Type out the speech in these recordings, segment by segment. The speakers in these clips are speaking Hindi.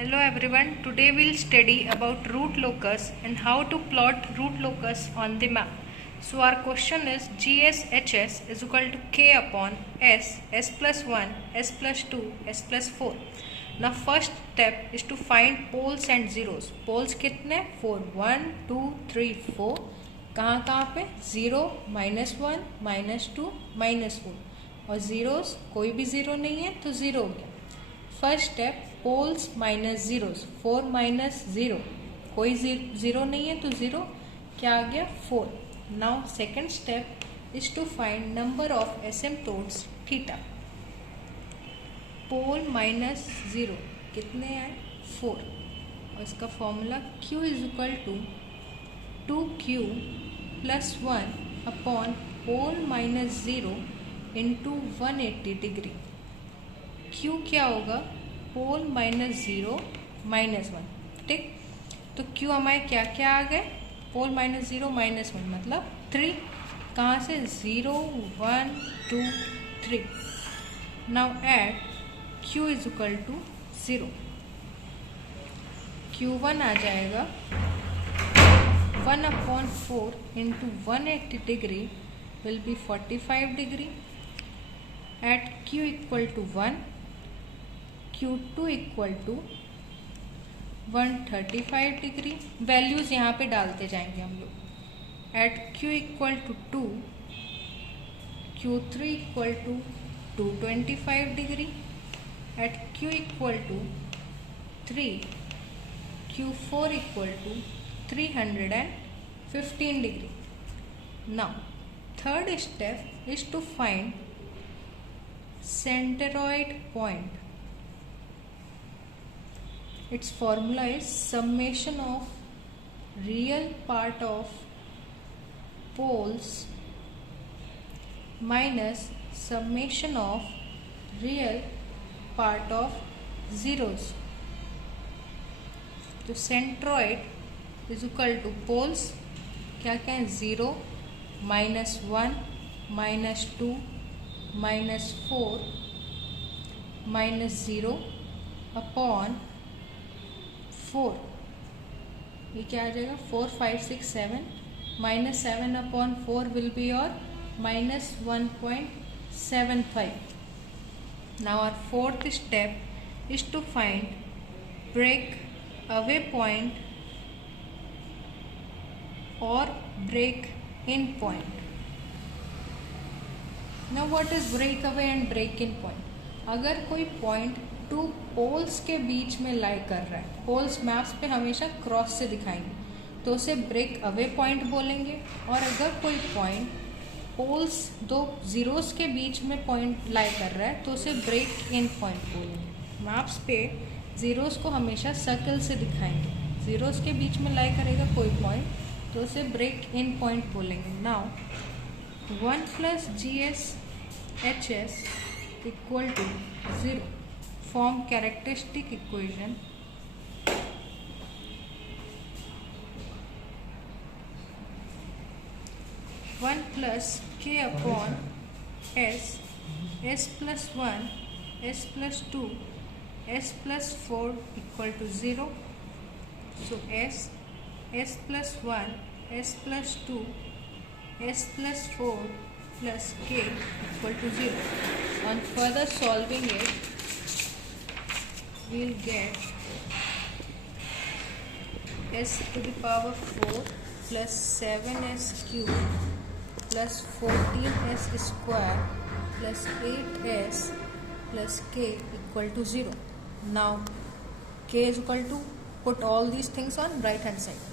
Hello everyone, today we'll study about root locus and how to plot root locus on the map. So our question is GSHS is equal to K upon S, S plus 1, S plus 2, S plus 4. Now first step is to find poles and zeros. Poles कितने? 4, 1, 2, 3, 4. कहाँ कहाँ पे? 0, -1, -2, -4 और zeros कोई भी zero नहीं है तो zero हो गया. First step poles minus zeros. 4 minus 0 कोई जीरो नहीं है तो जीरो क्या आ गया 4. Now second step is to find number of asymptotes theta. Pole minus 0 कितने आए 4 और इसका formula Q is equal to 2Q plus 1 upon pole minus 0 into 180 degree. Q क्या होगा? Pole minus 0 -1. ठीक, तो Q हमारे क्या क्या आ गए? पोल माइनस 0 -1 मतलब 3. कहाँ से? 0, 1, 2, 3. Now at Q is equal to 0. Q1 आ जाएगा 1/4 into 180 degree will be 45 degree. At Q equal to 1, Q2 equal to 135 degree. Values यहाँ पे डालते जाएंगे हम लोग. At Q equal to 2, Q3 equal to 225 degree. At Q equal to 3, Q4 equal to 315 degree. Now third step is to find centroid point. Its formula is summation of real part of poles minus summation of real part of zeros. तो centroid is equal to poles क्या क्या है? 0, -1, -2, -4, -0 अपॉन 4. ये क्या आ जाएगा? 4, 5, 6, 7. -7 अपॉन 4 विल बी और -1.75. Now our fourth step is to find break away point और break in point. Now what is break away and break in point? अगर कोई पॉइंट टू पोल्स के बीच में लाई कर रहा है, पोल्स मैप्स पे हमेशा क्रॉस से दिखाएंगे तो उसे ब्रेक अवे पॉइंट बोलेंगे. और अगर कोई पॉइंट पोल्स दो जीरोस के बीच में पॉइंट लाई कर रहा है तो उसे ब्रेक इन पॉइंट बोलेंगे. मैप्स पे जीरोस को हमेशा सर्कल से दिखाएंगे. जीरोस के बीच में लाई करेगा कोई पॉइंट तो उसे ब्रेक इन पॉइंट बोलेंगे. Now 1 plus GSHS equal to 0. Form characteristic equation. 1 plus K upon S, S plus 1, S plus 2, S plus 4 equal to 0. So S plus 1, S plus 2, S plus 4 plus K equal to 0. On further solving it, we will get S to the power 4 plus 7S cube plus 14S square plus 8S plus K equal to 0. Now K is equal to, put all these things on right hand side.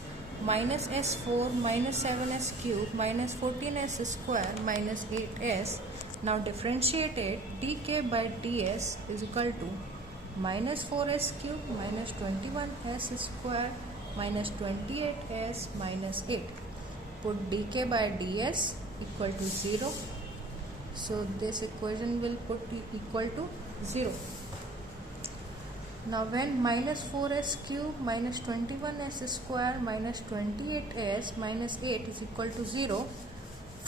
-S4 minus 7S cube minus 14S square minus 8S. Now differentiate it. dk by ds is equal to -4S cube minus 21S square minus 28S minus 8. Put dk by ds equal to 0. So this equation will put equal to 0. Now when -4S cube minus 21S square minus 28S minus 8 is equal to 0,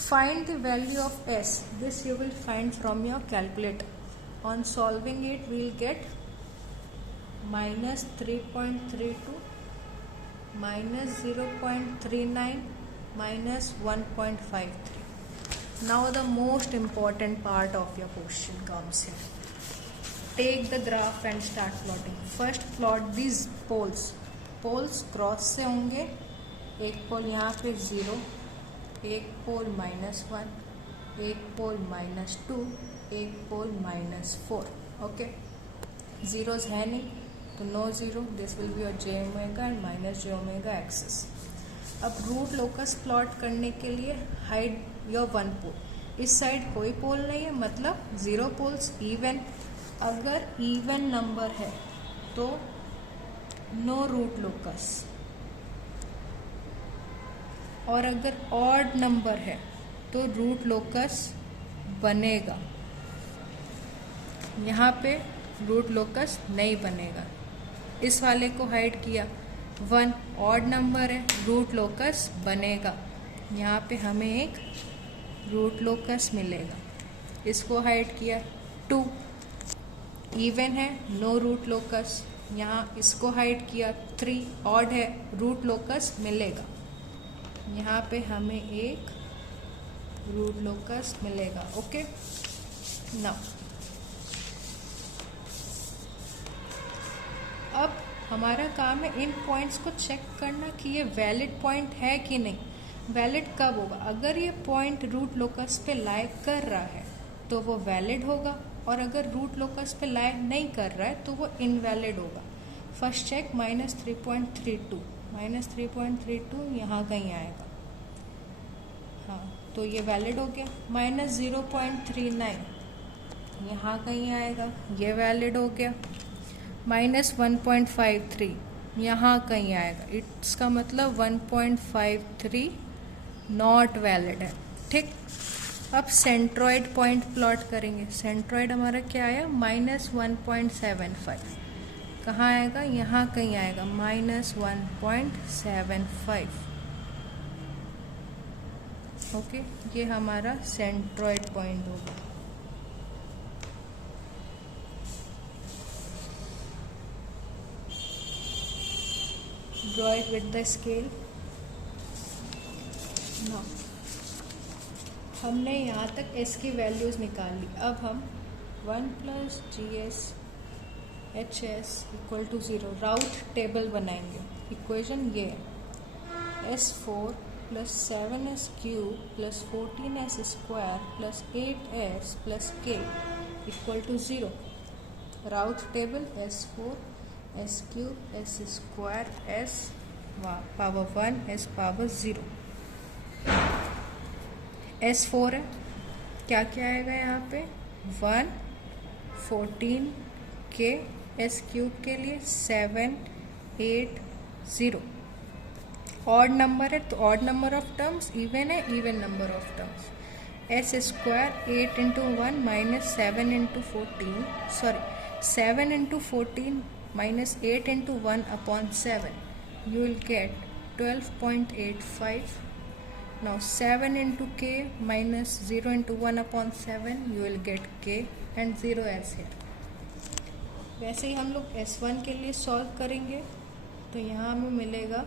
find the value of S. This you will find from your calculator. On solving it, we will get minus 3.32 minus 0.39 minus 1.53. Now the most important part of your question comes here. Take the graph and start plotting. First plot these poles. Poles cross से होंगे. एक पोल यहाँ पे 0, एक पोल -1, एक पोल -2, एक पोल -4. ओके, जीरोज है नहीं तो no zero. This will be your j omega and minus j omega axis. अब रूट लोकस प्लॉट करने के लिए हाइड योर वन पोल. इस साइड कोई पोल नहीं है, मतलब 0 पोल्स. इवन अगर इवन नंबर है तो नो रूट लोकस, और अगर ऑड नंबर है तो रूट लोकस बनेगा. यहाँ पे रूट लोकस नहीं बनेगा. इस वाले को हाइड किया. 1 ऑड नंबर है, रूट लोकस बनेगा. यहाँ पे हमें एक रूट लोकस मिलेगा. इसको हाइड किया. 2 इवन है, नो रूट लोकस. यहाँ इसको हाइड किया. 3 ऑड है, रूट लोकस मिलेगा. यहाँ पे हमें एक रूट लोकस मिलेगा. ओके, नाउ अब हमारा काम है इन पॉइंट्स को चेक करना कि ये वैलिड पॉइंट है कि नहीं. वैलिड कब होगा? अगर ये पॉइंट रूट लोकस पे लाई कर रहा है तो वो वैलिड होगा, और अगर रूट लोकस पे लाई नहीं कर रहा है तो वो इनवैलिड होगा. First check -3.32. -3.32 यहाँ कहीं आएगा. हाँ, तो ये वैलिड हो गया. -0.39 यहाँ कहीं आएगा, ये वैलिड हो गया. -1.53 यहाँ कहीं आएगा. इसका मतलब 1.53 नॉट वैलिड है. ठीक, अब सेंट्रॉइड पॉइंट प्लॉट करेंगे. सेंट्रॉइड हमारा क्या आया? -1.75. कहाँ आएगा? यहाँ कहीं आएगा. -1.75. ओके, ये हमारा सेंट्रॉइड पॉइंट होगा. Draw it with the scale. Now हमने यहाँ तक s की वैल्यूज़ निकाल ली. अब हम 1 + GS HS = 0 राउट टेबल बनाएंगे. इक्वेशन ये है S4 + 7S³ + 14S² + 8S + K = 0. राउट table S4 S³ S² S power 1 S power 0. S4 है, क्या क्या आएगा यहाँ पे? 1 14 K S³ के लिए 7 8 0. ऑड नंबर है तो odd number of terms. Even है, even number of terms. S² 8 × 1 - 7 × 14 sorry 7 × 14 - 8 × 1/7. You will get 12.85. Now 7 × K - 0 × 1/7. You will get K and 0 as here. वैसे ही हम लोग S1 के लिए सॉल्व करेंगे तो यहाँ हमें मिलेगा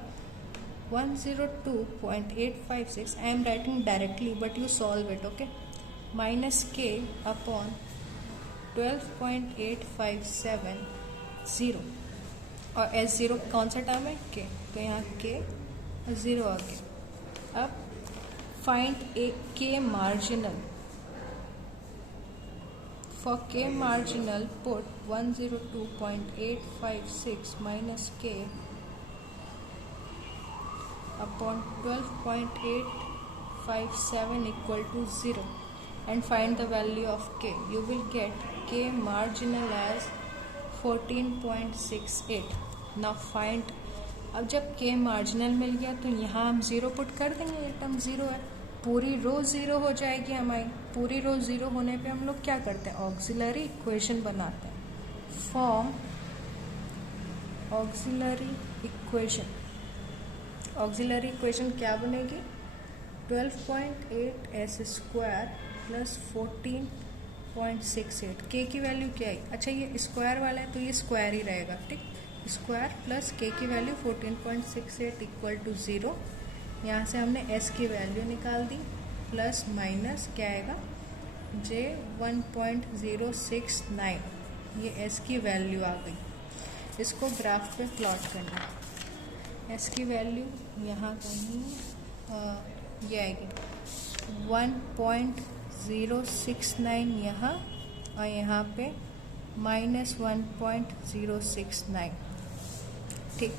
102.856. I am writing directly but you solve it. Okay, -K upon 12.857 और S0 कौन सा टर्म है? K. तो यहाँ K 0 आ गया. अब find K marginal. For K marginal put 102.856 - K upon 12.857 = 0 and find the value of K. You will get K marginal as 14.68. Now find. अब जब K marginal मिल गया तो यहाँ हम 0 पुट कर देंगे. ये टर्म 0 है, पूरी रो 0 हो जाएगी हमारी. पूरी रो 0 होने पे हम लोग क्या करते हैं? ऑक्सिलरी इक्वेशन बनाते हैं. Form auxiliary equation. Auxiliary equation क्या बनेगी? 12.8S² + 14.68. K की वैल्यू क्या है? अच्छा, ये स्क्वायर वाला है तो ये स्क्वायर ही रहेगा. ठीक, स्क्वायर प्लस के की वैल्यू 14.68 इक्वल टू 0। यहाँ से हमने एस की वैल्यू निकाल दी, प्लस माइनस क्या आएगा जे 1.069, ये एस की वैल्यू आ गई। इसको ग्राफ पे प्लॉट करना है। एस की वैल्यू यहाँ कहीं ये आएगी 1.069 यहाँ, और यहाँ पे -1.069। ठीक,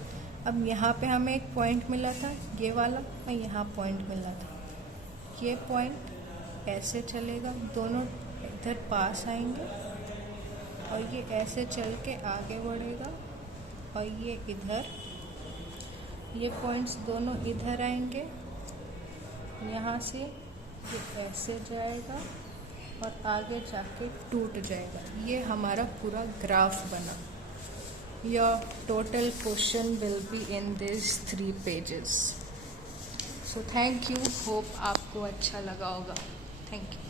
अब यहाँ पे हमें एक पॉइंट मिला था ये वाला, और यहाँ पॉइंट मिला था। ये पॉइंट ऐसे चलेगा, दोनों इधर पास आएंगे, और ये ऐसे चल के आगे बढ़ेगा, और ये इधर, ये पॉइंट्स दोनों इधर आएंगे, यहाँ से ये ऐसे जाएगा और आगे जाके टूट जाएगा। ये हमारा पूरा ग्राफ बना। Your total question will be in this 3 pages। So thank you, hope आपको अच्छा लगा होगा। Thank you.